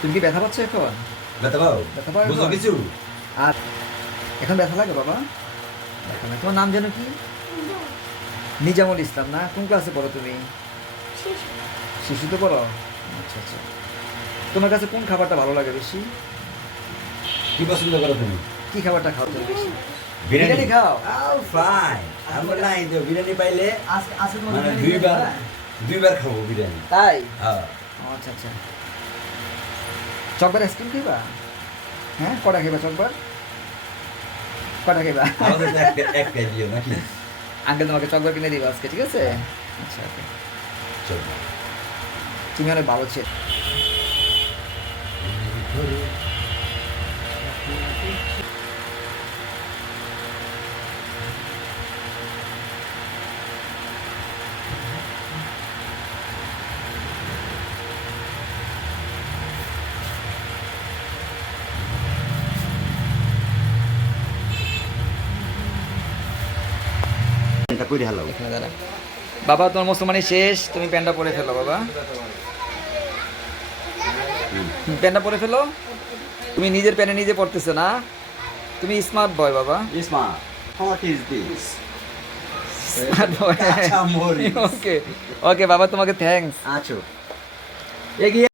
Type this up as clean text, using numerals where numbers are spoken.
তুমি কি ব্যথা পাচ্ছ এখন? ব্যথা পাও? ব্যথা পাও বুঝো এখন? কিছু? আর এখন ব্যথা লাগে বাবা? ব্যথা লাগে। তোমার নাম যেন কি? নিজামুল ইসলাম না? কোন ক্লাসে পড়ো তুমি? শিশুতে পড়ো? আচ্ছা আচ্ছা। তোমার কাছে কোন খাবারটা ভালো লাগে বেশি? কি পছন্দ করো তুমি? কি খাবারটা খাও তুমি বেশি? বিরিয়ানি বিরিয়ানি খাও? ফাইন। আমরা নাই তো বিরিয়ানি পাইলে আজকে তোমার মানে বিরিয়ানি দুইবার খাবে? দুইবার খাবো বিরিয়ানি। তাই? হ্যাঁ। ও, আচ্ছা আচ্ছা। চকবার আইসক্রিম খাইবা? হ্যাঁ, কটা খাইবা চকবার? কটা খাইবা? আমাদের তো একটাই দিও নাকি? আঙ্কেল তোমাকে চকবার কিনে দিবা আজকে, ঠিক আছে? আচ্ছা ওকে। চল। তুমি অনেক ভালো ছেলে। এটা কইরে হালাও। এখানে দাঁড়া। বাবা তোমার মুসলমানি শেষ, তুমি প্যান্টটা পরে ফেলো বাবা। প্যান্টটা পরে ফেলো। তুমি নিজের প্যান্টে নিজে পড়তেছো না? তুমি স্মার্ট বয় বাবা। ইসমা, what is this? Smart boy. কাঁচা মরিচ। ওকে ওকে বাবা, তোমাকে থ্যাঙ্কস। আছো। এগিয়ে